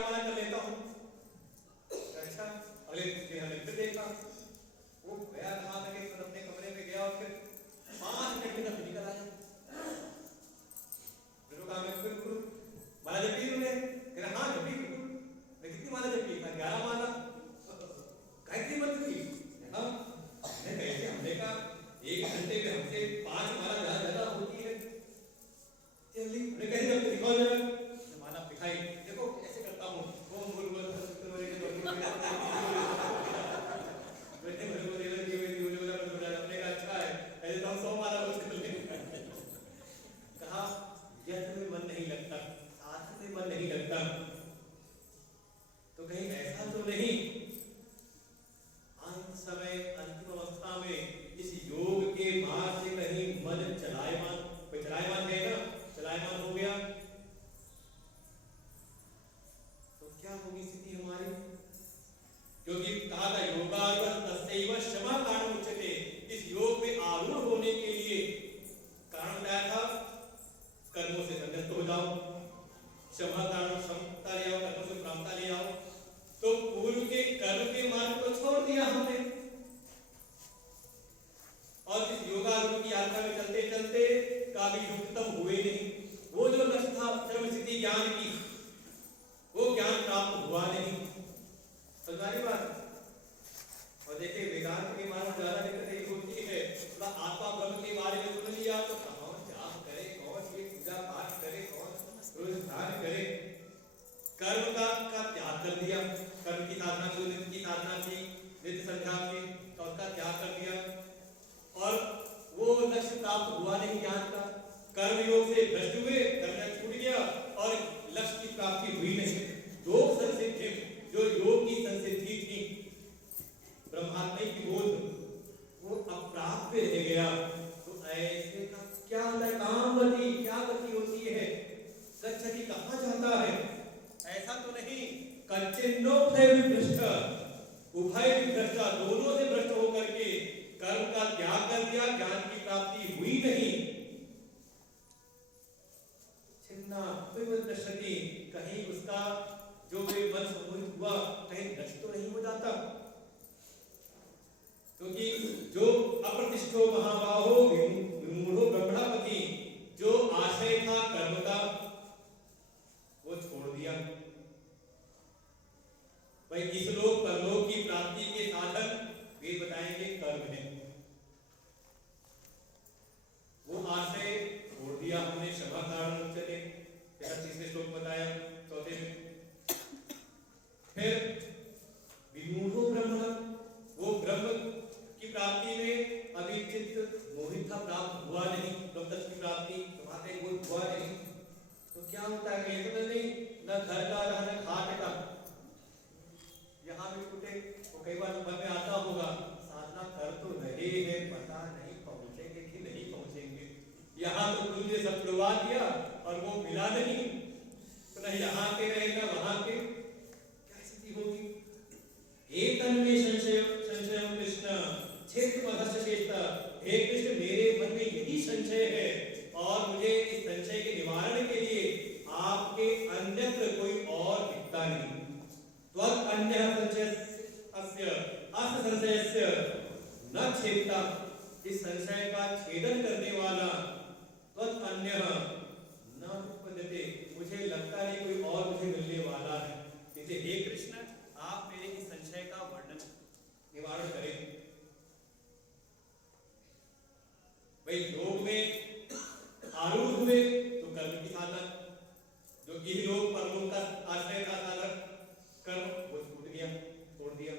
माला कर लेता हूँ। अच्छा, अगले दिन हमने फिर देखा, वो गया नहा करके फिर अपने कमरे में गया और फिर 5 मिनट में तब निकल आया। फिर कहा मैं फिर माला जपी तुमने? कह रहा हाँ जपी बिल्कुल। मैं कितनी माला जपी? 11 माला। गायत्री मंत्र की? हाँ। मैं कैसे? हमने कहा 1 घंटे में हमसे 5 माला ज्यादा होती है। जल्दी मैं कैसे जब दिखाओ जरा। माला दिखाई, देखो कैसे करता हूँ। ओम भूर्भुवः स्वः अपने का अच्छा है, ऐसे तो हम 100 माला रोज कर लेंगे। कहा यज्ञ में मन नहीं लगता, साधन में मन नहीं लगता, तो कहीं ऐसा तो नहीं अंत समय अंतिम अवस्था में इस योग के मार्ग से कहीं मन चलायमान है ना, चलायमान हो गया तो क्या होगी स्थिति हमारी? क्योंकि कहा था योगारूढ़ तस्यैव क्षमा कारण उच्यते। इस योग में आरूढ़ होने के लिए कारण क्या था? कर्मों से संन्यास्त हो जाओ, क्षमा कारण क्षमता ले आओ, कर्मों से प्राप्ता ले आओ। तो पूर्व के कर्म के मार्ग को छोड़ दिया हमने और इस योगारूढ़ की यात्रा में चलते चलते कभी युग तक हुए नहीं। वो जो लक्ष्य था चरम स्थिति ज्ञान की, वो ज्ञान प्राप्त हुआ नहीं। समझारी बात? और देखिए वेदांत के मार्ग में ज्यादा दिक्कत ये होती है, थोड़ा आत्मा ब्रह्म के बारे में सुन लिया तो कौन जाप करे, कौन ये पूजा पाठ करे, कौन रोज ध्यान करे। कर्म का त्याग कर दिया, कर्म की साधना को, नित्य की साधना की, नित्य संध्या की, तो उसका त्याग कर दिया और वो लक्ष्य प्राप्त हुआ नहीं ज्ञान का। कर्म योग से भ्रष्ट हुए, कर्म छूट गया और लक्ष्य की प्राप्ति हुई नहीं। योग संसिद्धि जो योग की संसिद्धि थी, ब्रह्मात्म की बोध, वो अप्राप्त रह गया। तो ऐसे का क्या होता है? कहां गति, क्या गति होती है? गच्छति कहां जाता है? ऐसा तो नहीं कच्चिन्नोभय विभ्रष्ट, उभय विभ्रष्ट, दोनों से भ्रष्ट होकर के कर्म का त्याग कर दिया, ज्ञान की प्राप्ति हुई नहीं। छिन्ना विभ्रष्टि, कहीं उसका जो वे मन सम्मोहित हुआ कहीं नष्ट तो नहीं हो जाता? क्योंकि जो अप्रतिष्ठो महाबाहो विमूढ़ो ब्रह्मणापति, जो आशय था कर्म का वो छोड़ दिया। भाई इस लोक परलोक की प्राप्ति के साधन वे बताएंगे कर्म है, वो आशय छोड़ दिया हमने। क्षमा कारण उच्यते, जैसा 30वें श्लोक बताया, चौथे में। फिर विमूढ़ो ब्रह्म, वो ब्रह्म की प्राप्ति में अभी चित्त मोहित था, प्राप्त हुआ नहीं। ब्रह्म की प्राप्ति तुम्हारे वो हुआ नहीं, तो क्या होता है? ये तो नहीं न घर का रहा न घाट का। यहाँ भी छूटे वो कई बार मन में आता होगा, साधना कर तो रहे हैं, पता नहीं पहुंचेंगे कि नहीं पहुंचेंगे। यहाँ तो गुरु ने सब करवा दिया और वो मिला नहीं, तो नहीं यहाँ के रहे ना वहां के, क्या स्थिति होगी? एतन में संशय कृष्ण क्षेत्र मधस्य शेषता। हे कृष्ण, मेरे मन में यही संशय है और मुझे इस संशय के निवारण के लिए आपके अन्यत्र कोई और दिखता नहीं। त्वत् अन्य संशयस्य अस्य संशयस्य न छेदता, इस संशय का छेदन करने वाला त्वत् अन्य न उत्पद्यते, मुझे लगता नहीं कोई और मुझे मिलने वाला है। इसलिए हे कृष्ण, आप मेरे इस संशय का वर्णन निवारण करें। भाई योग में आरूढ़ हुए तो कर्म की साधना, जो कि लोग परलोक का आश्रय था साधन, कर्म वो छूट गया, छोड़ दिया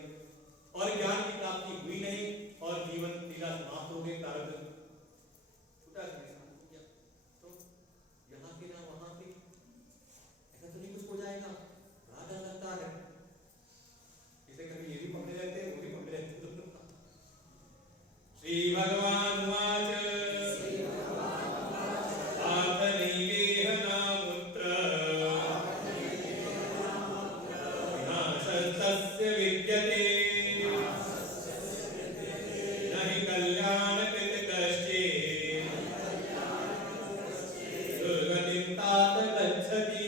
और ज्ञान की प्राप्ति हुई नहीं और जीवन लीला समाप्त हो गई, प्रारब्ध छूटा गया। तो यहाँ के ना वहां के, ऐसा तो नहीं कुछ हो जाएगा? बड़ा डर लगता है। इसे कभी ये भी पकड़े रहते हैं, वो भी पकड़े रहते हैं। श्री भगवान वाच विद्यते नहि कल्याण कृत कश्चित् दुर्गतिं तात गच्छति।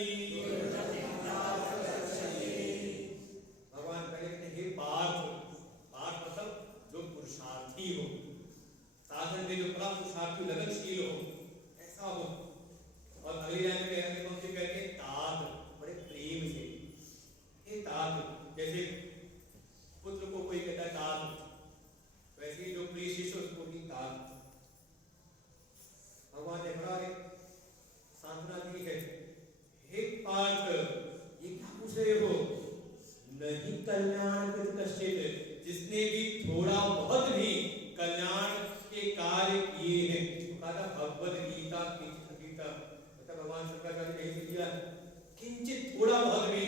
कल्याण कृत कश्चित, जिसने भी थोड़ा बहुत भी कल्याण के कार्य किए हैं, कहा भगवद गीता किंचित गीता, भगवान शंकराचार्य ने यही दिया, किंचित थोड़ा बहुत भी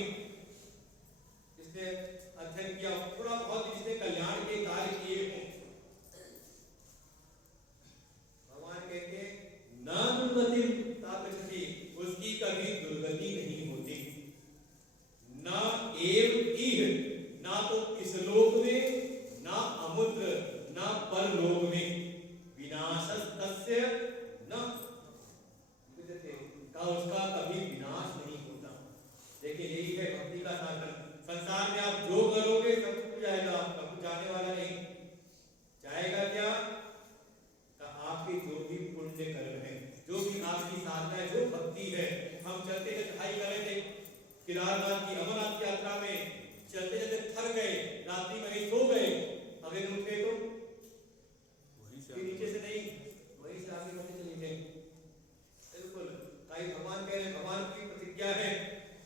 जिसने अध्ययन किया, थोड़ा बहुत जिसने कल्याण के कार्य किए हों, भगवान कहते हैं न दुर्गति तापति, उसकी कभी दुर्गति नहीं होती। न एव इह, ना तो इस लोक में, ना अमुत्र, ना परलोक में, विनाशस्तस्य न विद्यते, का उसका कभी विनाश नहीं होता। देखिए यही है भक्ति का साधन। संसार में आप जो करोगे सब कुछ जाएगा, आपका कुछ जाने वाला नहीं। जाएगा क्या? आपके जो भी पुण्य कर्म है, जो भी आपकी साधना है, जो भक्ति है। हम चलते थे, चढ़ाई कर रहे थे केदारनाथ की अमरनाथ की यात्रा में, चलते चलते थक गए, रात्रि में ही सो गए, अगले दिन उठे तो नीचे से नहीं, वहीं से आगे बढ़ते चले गए। बिल्कुल कई भगवान कह रहे, भगवान की प्रतिज्ञा है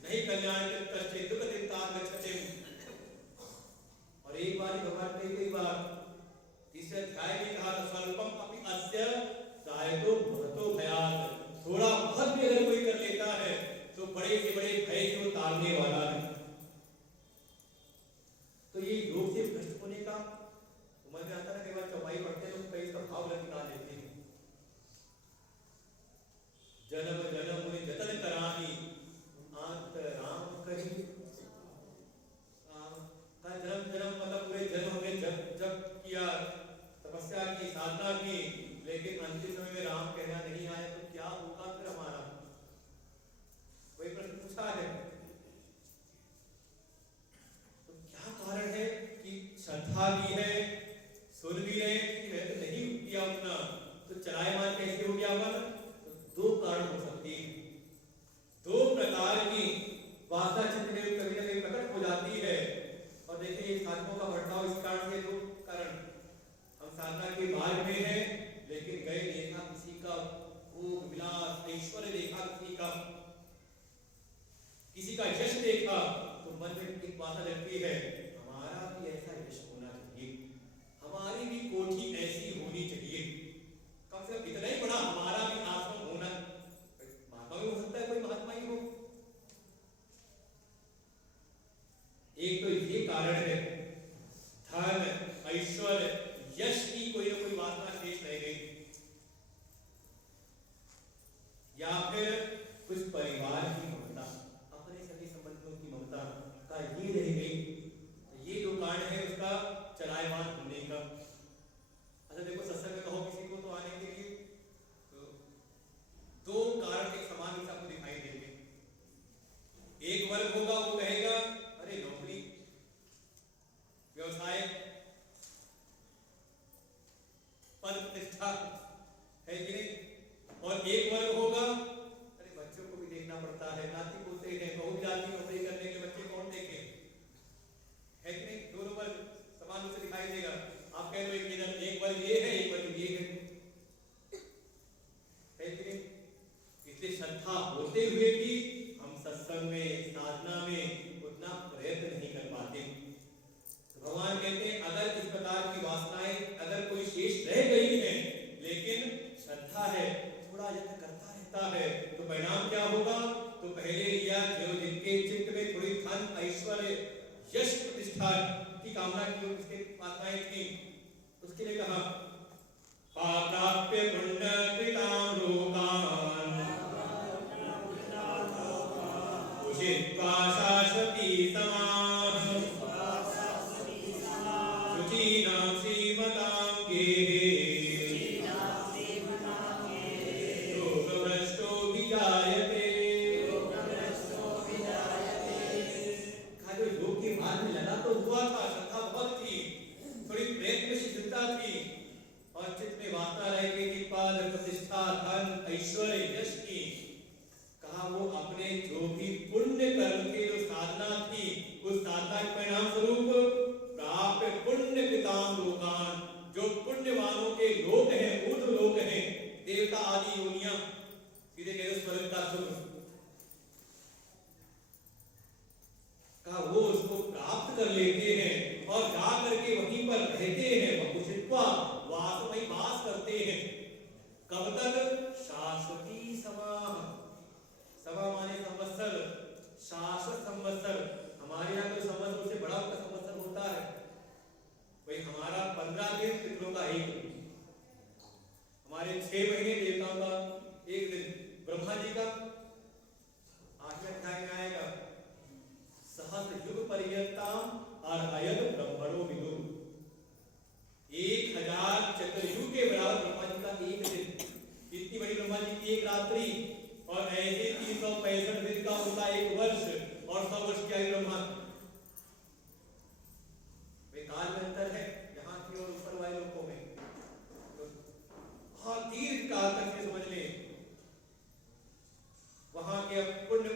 नहीं कल्याण कश्चित् दुःखं तां गच्छति। और एक बार भगवान कई बार तीसरे अध्याय में कहा स्वल्पम अपि अस्य सायतो भवतो भयात्, थोड़ा बहुत भी अगर कोई कर लेता है तो बड़े से बड़े भय को तारने वाला है। तो ये योग से भ्रष्ट होने का समझ में आता है। कई बार चौपाई पढ़ते लोग कई इसका भाव अलग निकाल लेते हैं। जन्म जन्म मुनि जतन कराही अंत राम कही, जन्म जन्म मतलब पूरे जन्म हमने जब किया, तपस्या की, साधना की, लेकिन अंतिम समय में राम कहना नहीं आया तो क्या होगा फिर हमारा? कोई प्रश्न पूछा है तो क्या कारण है कि श्रद्धा भी है, सुन भी रहे है तो नहीं किया उतना, तो चलायमान कैसे हो गया मन? तो दो कारण हो सकते हैं, दो प्रकार की वासना चित्त में कभी ना कभी प्रकट हो जाती है। और देखिए ये साधकों का भटकाव इस कारण से, दो कारण, हम साधना के मार्ग में हैं लेकिन गए देखा किसी का भोग विलास ऐश्वर्य देखा, किसी का यश देखा तो मन में एक बात लगती है हमारा भी ऐसा यश होना चाहिए, हमारी भी कोठी ऐसी होनी चाहिए, कम से कम इतना ही बड़ा हमारा भी आश्रम होना। महात्मा भी हो सकता है, कोई महात्मा ही हो। एक तो ये कारण है, धन ऐश्वर्य यश की कोई ना कोई वासना शेष रह गई, या फिर कुछ परिवार की ममता, अपने सभी संबंधियों की ममता का ये रह गई। ये जो कारण है उसका चलायमान होने का। अच्छा देखो, सत्संग में कहो किसी को तो आने के लिए, तो दो कारण एक समान रूप से आपको दिखाई देंगे। एक वर्ग होगा वो कहेगा अरे नौकरी, व्यवसाय, पद प्रतिष्ठा है कि नहीं, और एक वर्ग होगा अरे बच्चों को भी देखना पड़ता है, नाती पोते हैं, बहुत जाति नौकरी करने के बच्चे कौन देखे, है कि नहीं। दोनों वर्ग समान रूप से दिखाई देगा। आप कह रहे हो एक वर्ग ये है, एक वर्ग ये है कि नहीं। इसलिए श्रद्धा होते हुए भी हम सत्संग में, साधना में उतना प्रयत्न नहीं कर पाते। तो भगवान कहते हैं अगर इस प्रकार की वासनाएं अगर कोई शेष रह गई है लेकिन श्रद्धा है, थोड़ा यत्न करता रहता है, तो परिणाम क्या होगा? तो पहले लिया जो जिनके चित्त में थोड़ी धन ऐश्वर्य यश प्रतिष्ठा की कामना की, उसके वासनाएं थी, उसके लिए कहा प्राप्य पुण्य कृतां लोकान् उषित्वा शाश्वती समाः शुचीनां श्रीमतां गेहे रोगभ्रष्टो विजायते। योग के मार्ग में लगा तो हुआ था, श्रद्धा बहुत थी, थोड़ी प्रयत्नशीलता थी, और चित्त में वासना रह गई कि पद प्रतिष्ठा धन ऐश्वर्य यश की। कहा वो अपने जो भी पुण्य कर्म के जो साधना थी उस साधना के परिणाम स्वरूप प्राप्य पुण्य कृतां लोकान्, जो पुण्यवानों के लोक हैं, ऊर्ध्व लोक हैं, देवता आदि योनियां, सीधे कह दो स्वर्ग का सुख, कहा वो उसको प्राप्त कर लेते हैं और जा करके वहीं पर रहते हैं, वपुषित्वा वास में वास करते हैं। कब तक? शाश्वती समाः। समा माने संवत्सर, शाश्वत संवत्सर। हमारे यहाँ तो संवत्सर से बड़ा संवत्सर होता है भाई, हमारा 15 दिन पितरों का एक दिन, हमारे 6 महीने देवताओं का एक दिन। ब्रह्मा जी का 8वें अध्याय में आएगा, सहस्र युग पर्यंतम अर्हयत ब्रह्मणो विदु। 1000 चतुर्युग के बराबर ब्रह्मा जी का एक दिन। इतनी बड़ी ब्रह्मा जी की एक रात्रि, और ऐसे 365 दिन का उनका एक वर्ष, और 100 वर्ष की आयु ब्रह्मा। काल में अंतर है यहाँ की और ऊपर वाले लोगों में, तो बहुत दीर्घ काल तक ये समझ लें। वहां के पुण्य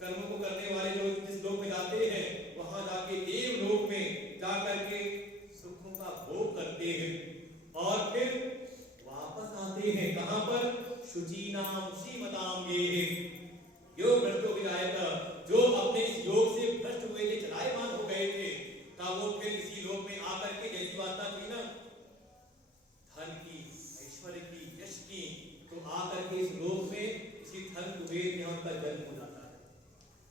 कर्मों को करने वाले लोग जिस लोक में जाते हैं, वहां जाके देव लोक में जाकर के सुखों का भोग करते हैं और फिर वापस आते हैं। कहां पर? शुचीनाम श्रीमताम ये योग भ्रष्टो विधायक, जो अपने इस योग से भ्रष्ट हुए थे, चलायमान हो गए थे, का वो फिर इसी लोक में आकर के जैसी वासना थी ना धन की, ऐश्वर्य की, यश की, तो आकर के इस लोक में इसी धन कुबेर में उनका जन्म हो जाता है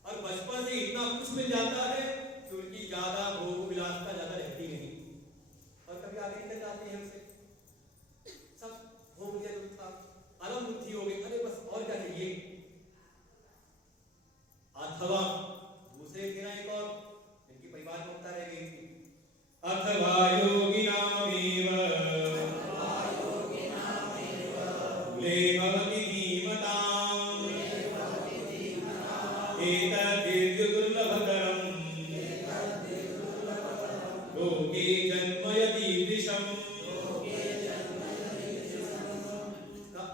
और बचपन से इतना कुछ मिल जाता है कि उनकी ज्यादा भोग विलासता ज्यादा रहती नहीं और कभी आगे निकल जाते हैं उनसे, सब भोग लिया जो था, अलग बुद्धि हो गई, अरे बस और क्या चाहिए। अथवा दूसरे थे ना एक और, इनकी परिवार में होता रह गई थी, अथवा योगिनामेव कुले भवति धीमताम् एतद्दीर्घदुर्लभतरम् लोके जन्म यदीदृशम्।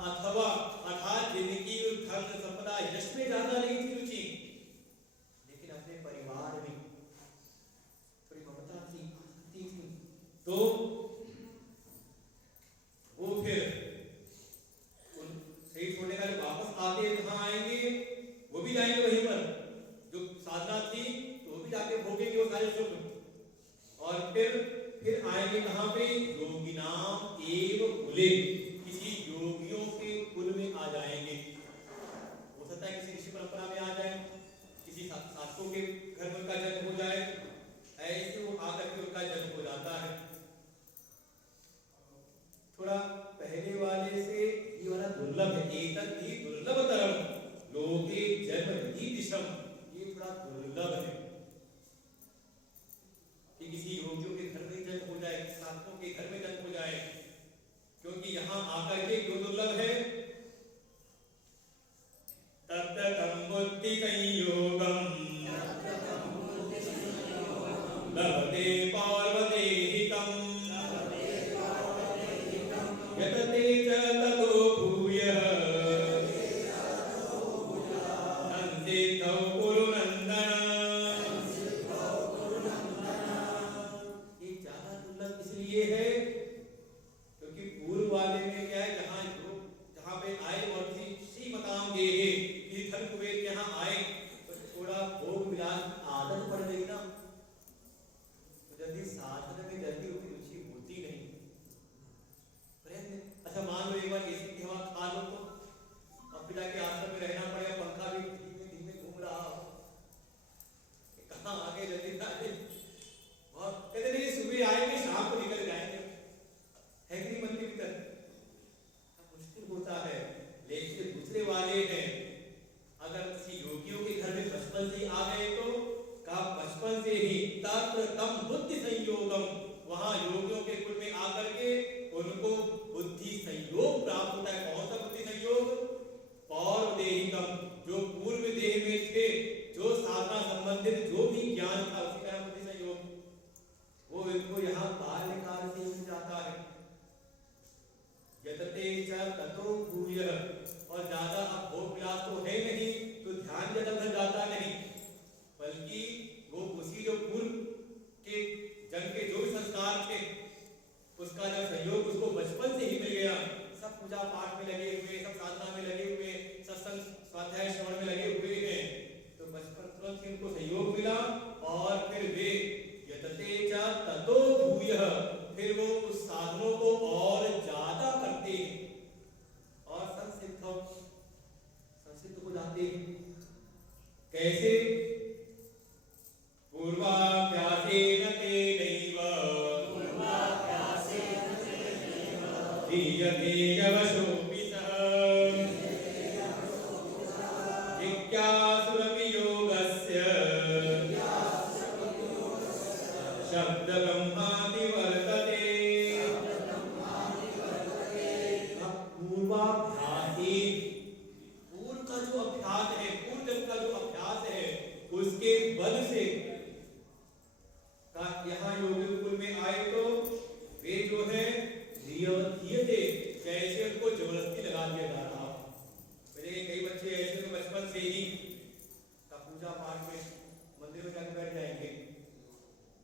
अथवा अर्थात जिनकी धन संपदा यश में ज्यादा नहीं थी रुचि, लेकिन अपने परिवार में थोड़ी ममता थी, आसक्ति थी, तो वो फिर शरीर छोड़ने का वापस आते हैं, कहाँ आएंगे? वो भी जाएंगे वहीं पर, जो साधना थी तो वो भी जाके भोगेंगे वो सारे सुख, और फिर आएंगे कहाँ पे? योगिनाम एव कुले, किसी योगियों के कुल में आ जाएंगे। हो सकता है किसी ऋषि परंपरा में आ जाए, किसी साधकों के घर में उनका जन्म हो जाए, ऐसे वो आकर के उनका जन्म हो जाता है। थोड़ा पहले वाले से ये वाला दुर्लभ है, एतद् ही दुर्लभतरम लोके जन्म यदीदृशम्, ये थोड़ा दुर्लभ है कि किसी योगियों के घर में जन्म हो जाए, साधकों के घर में जन्म हो जाए, क्योंकि यहाँ आकर के क्यों दुर्लभ है? तत्तम बुद्धि संयोगम लभते पार्वतीहितम् यतते च ततो भूयः संसिद्धौ कुरु नंदन। ये ज्यादा दुर्लभ इसलिए है क्योंकि पूर्व वाले में क्या है, जहाँ पे आए और श्रीमताम गेहे, किसी धन कुबेर के यहाँ आए तो थोड़ा भोग विलास की आदत पड़ गई ना, तो जल्दी साधन में जल्दी उनकी रुचि होती नहीं। अच्छा मान लो एक बार एसी की हवा खा लो तो अब फिर जाके आश्रम में रहना पड़ेगा, पंखा भी धीमे धीमे घूम रहा हो, कहाँ आगे जल्दी आए, और कहते नहीं सुबह आएंगे शाम को निकल जाएंगे, है कि नहीं मन के भीतर मुश्किल होता है। लेकिन दूसरे वाले हैं, अगर किसी योगियों के घर में बचपन से आ गए तो का बचपन से ही तत्र तम बुद्धि संयोगम, वहां योगियों के कुल में आकर के उनको बुद्धि संयोग प्राप्त होता है। कौन सा बुद्धि संयोग? पौर्वदेहिकम, जो पूर्व देह में थे, जो साधना संबंधित जो भी ज्ञान था उसी का बुद्धि संयोग, वो इनको यहाँ बाल्यकाल से मिल जाता है। यतते च ततो भूयः, और ज्यादा अब भोग विलास तो है नहीं तो ध्यान ज्यादा भर जाता नहीं, बल्कि वो उसी जो पूर्व के जन्म के जो संस्कार थे उसका जब सहयोग उसको बचपन से ही मिल गया, सब पूजा पाठ में लगे हुए, सब साधना में लगे हुए, सत्संग स्वाध्याय श्रवण में लगे हुए हैं, तो बचपन तुरंत ही उनको सहयोग मिला और शब्द ब्रह्मादि वर्तते। पूर्वाभ्यासी, पूर्व का जो अभ्यास है, पूर्व जन्म का जो अभ्यास है, उसके बल से यहाँ योगी कुल में आए तो वे जो है थे, जैसे उनको जबरदस्ती लगा दिया जा रहा। मेरे कई बच्चे ऐसे तो बचपन से ही का पूजा पाठ में मंदिर में जाकर बैठ जाएंगे,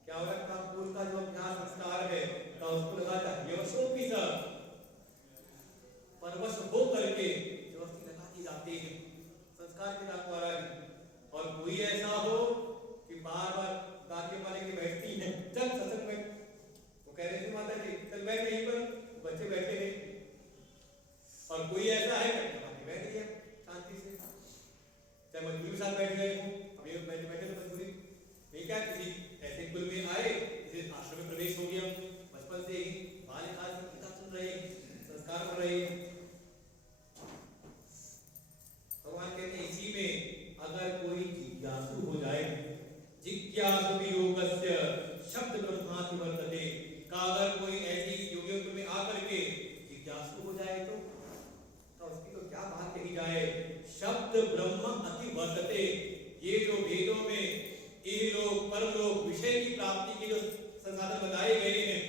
क्या हो रहा है पूर्व का जो अभ्यास संस्कार है का उसको लगाता है परवश हो करके जबरदस्ती लगा दी जाती है संस्कार के द्वारा। और कोई ऐसा हो कि बार बार दादी माने की बैठती है, चल सत्संग में, वो कह रहे थे माता जी चल बैठ यहीं पर, बच्चे बैठे हैं। और कोई ऐसा है बैठ गया शांति से, चाहे मजदूरी के साथ बैठ गए हो, अभी बैठे बैठे तो मजदूरी नहीं, क्या किसी ऐसे कुल में आए, किसी आश्रम में प्रवेश हो गया, बचपन से ही बाल खास गीता सुन रहे हैं, संस्कार कर रहे हैं। भगवान कहते हैं इसी में अगर कोई जिज्ञासु हो जाए, जिज्ञासु योगस्य शब्द ब्रह्माति वर्तते, का अगर कोई ऐसी योगियों में आकर के जिज्ञासु हो जाए तो उसकी तो क्या बात कही जाए। शब्द ब्रह्म अति वर्तते, ये जो वेदों में इहलोक परलोक विषय की प्राप्ति के जो संसाधन बताए गए हैं,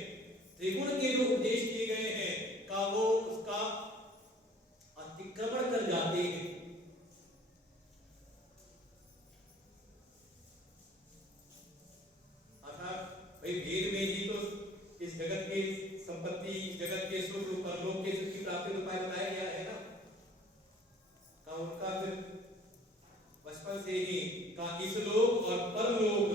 त्रिगुण के जो उपदेश किए गए हैं, का वो उसका अतिक्रमण कर जाते हैं। भाई वेद में ही तो इस जगत की संपत्ति, इस जगत के सुख, परलोक के सुख की प्राप्ति उपाय बताया गया है ना। का उनका फिर बचपन से ही का इस लोक और परलोक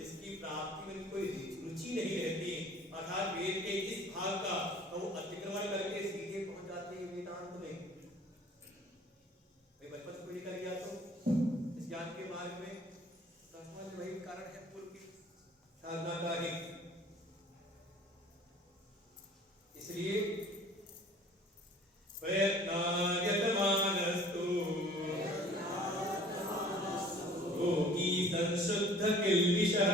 इसकी प्राप्ति में कोई रुचि नहीं रहती, अर्थात वेद के इस भाग का तो वो अतिक्रमण करके सीधे पहुंच जाते हैं वेदांत में। भाई बचपन से कोई कर गया तो इस ज्ञान के मार्ग में वही कारण है पूर्व की साधना का ही। इसलिए प्रयत्नायतमानस्तु योगी संशुद्ध किल्बिषः